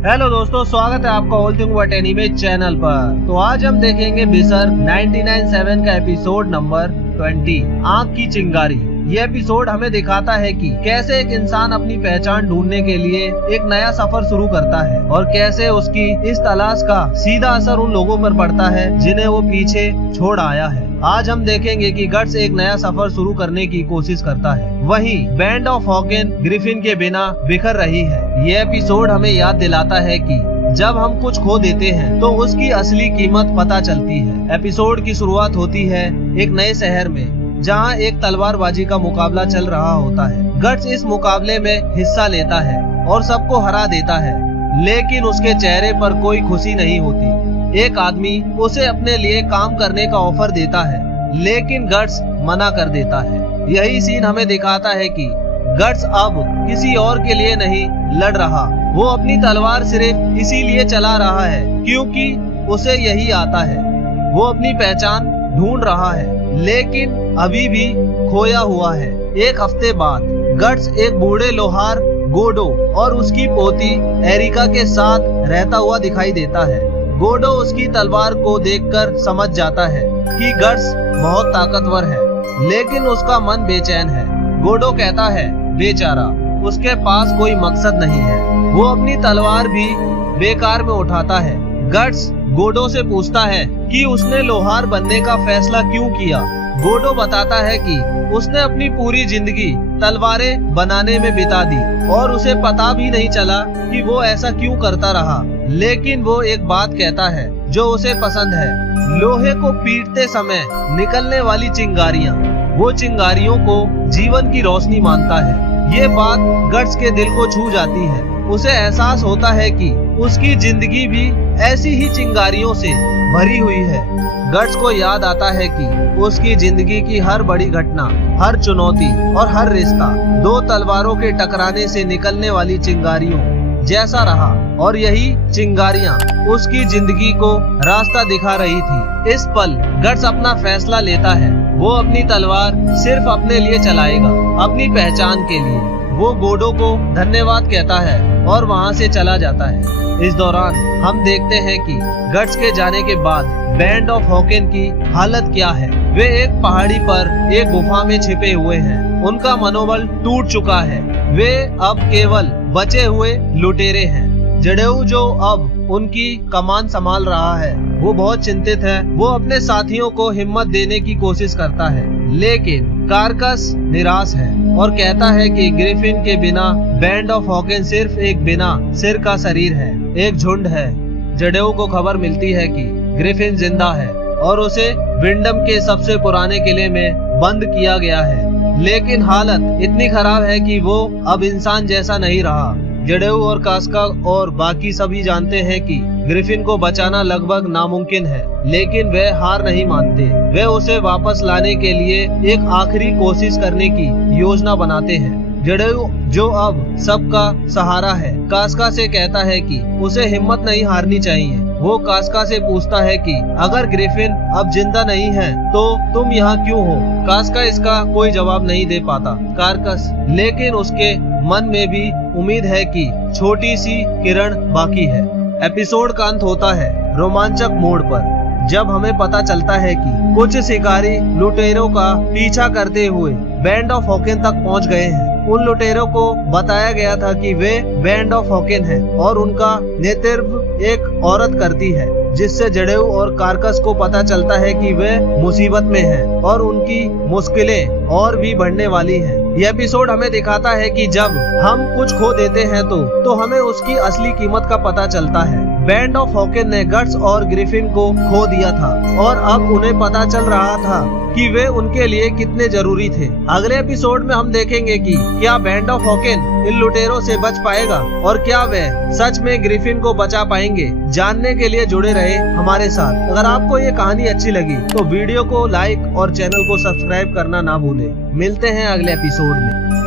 Hello दोस्तों, स्वागत है आपका all thing what anime channel पर। तो आज हम देखेंगे बिसर 99.7 का एपिसोड नंबर 20, आँख की चिंगारी। ये एपिसोड हमें दिखाता है कि कैसे एक इंसान अपनी पहचान ढूंढने के लिए एक नया सफर शुरू करता है और कैसे उसकी इस तलाश का सीधा असर उन लोगों पर पड़ता है जिन्हें वो पीछे छोड़ आया है। आज हम देखेंगे कि गट्स एक नया सफर शुरू करने की कोशिश करता है, वहीं बैंड ऑफ हॉकिन ग्रिफिन के बिना बिखर रही है। ये एपिसोड हमें याद दिलाता है कि जब हम कुछ खो देते हैं तो उसकी असली कीमत पता चलती है। एपिसोड की शुरुआत होती है एक नए शहर में, जहां एक तलवारबाजी का मुकाबला चल रहा होता है। गट्स इस मुकाबले में हिस्सा लेता है और सबको हरा देता है, लेकिन उसके चेहरे पर कोई खुशी नहीं होती। एक आदमी उसे अपने लिए काम करने का ऑफर देता है, लेकिन गट्स मना कर देता है। यही सीन हमें दिखाता है कि गट्स अब किसी और के लिए नहीं लड़ रहा, वो अपनी तलवार सिर्फ इसीलिए चला रहा है क्योंकि उसे यही आता है। वो अपनी पहचान ढूंढ रहा है, लेकिन अभी भी खोया हुआ है। एक हफ्ते बाद गट्स एक बूढ़े लोहार गोडो और उसकी पोती एरिका के साथ रहता हुआ दिखाई देता है। गोडो उसकी तलवार को देखकर समझ जाता है कि गट्स बहुत ताकतवर है, लेकिन उसका मन बेचैन है। गोडो कहता है बेचारा, उसके पास कोई मकसद नहीं है। वो अपनी तलवार भी बेकार में उठाता है। गट्स गोडो से पूछता है कि उसने लोहार बनने का फैसला क्यों किया। गोडो बताता है कि उसने अपनी पूरी जिंदगी तलवारें बनाने में बिता दी और उसे पता भी नहीं चला कि वो ऐसा क्यों करता रहा। लेकिन वो एक बात कहता है जो उसे पसंद है, लोहे को पीटते समय निकलने वाली चिंगारियां। वो चिंगारियों को जीवन की रोशनी मानता है। ये बात गट्स के दिल को छू जाती है। उसे एहसास होता है कि उसकी जिंदगी भी ऐसी ही चिंगारियों से भरी हुई है। गट्स को याद आता है कि उसकी जिंदगी की हर बड़ी घटना, हर चुनौती और हर रिश्ता दो तलवारों के टकराने से निकलने वाली चिंगारियों जैसा रहा, और यही चिंगारियां उसकी जिंदगी को रास्ता दिखा रही थी। इस पल गट्स अपना फैसला लेता है। वो अपनी तलवार सिर्फ अपने लिए चलाएगा, अपनी पहचान के लिए। वो गोडो को धन्यवाद कहता है और वहाँ से चला जाता है। इस दौरान हम देखते हैं कि गट्स के जाने के बाद बैंड ऑफ हॉकिन की हालत क्या है। वे एक पहाड़ी पर एक गुफा में छिपे हुए हैं। उनका मनोबल टूट चुका है। वे अब केवल बचे हुए लुटेरे हैं। जडेऊ, जो अब उनकी कमान संभाल रहा है, वो बहुत चिंतित है। वो अपने साथियों को हिम्मत देने की कोशिश करता है, लेकिन कारकस निराश है और कहता है कि ग्रिफिन के बिना बैंड ऑफ हॉकिन सिर्फ एक बिना सिर का शरीर है, एक झुंड है। जडेऊ को खबर मिलती है कि ग्रिफिन जिंदा है और उसे विंडम के सबसे पुराने किले में बंद किया गया है, लेकिन हालत इतनी खराब है कि वो अब इंसान जैसा नहीं रहा। जडेऊ और कास्का और बाकी सभी जानते हैं कि ग्रिफिन को बचाना लगभग नामुमकिन है, लेकिन वे हार नहीं मानते। वे उसे वापस लाने के लिए एक आखिरी कोशिश करने की योजना बनाते हैं। जडेऊ, जो अब सबका सहारा है, कास्का से कहता है कि उसे हिम्मत नहीं हारनी चाहिए। वो कास्का से पूछता है कि अगर ग्रिफिन अब जिंदा नहीं है तो तुम यहाँ क्यों हो। कास्का इसका कोई जवाब नहीं दे पाता। कारकस, लेकिन उसके मन में भी उम्मीद है कि छोटी सी किरण बाकी है। एपिसोड का अंत होता है रोमांचक मोड़ पर, जब हमें पता चलता है कि कुछ शिकारी लुटेरों का पीछा करते हुए बैंड ऑफ हॉकिन तक पहुंच गए हैं। उन लुटेरों को बताया गया था कि वे बैंड ऑफ हॉकिन हैं और उनका नेतृत्व एक औरत करती है, जिससे जडेऊ और कारकस को पता चलता है कि वे मुसीबत में हैं और उनकी मुश्किलें और भी बढ़ने वाली हैं। यह एपिसोड हमें दिखाता है कि जब हम कुछ खो देते हैं तो हमें उसकी असली कीमत का पता चलता है। बैंड ऑफ हॉकिन ने गट्स और ग्रिफिन को खो दिया था और अब उन्हें पता चल रहा था कि वे उनके लिए कितने जरूरी थे। अगले एपिसोड में हम देखेंगे कि क्या बैंड ऑफ हॉकिन इन लुटेरों से बच पाएगा और क्या वे सच में ग्रिफिन को बचा पाएंगे। जानने के लिए जुड़े रहे हमारे साथ। अगर आपको ये कहानी अच्छी लगी तो वीडियो को लाइक और चैनल को सब्सक्राइब करना ना भूलें। मिलते हैं अगले एपिसोड में।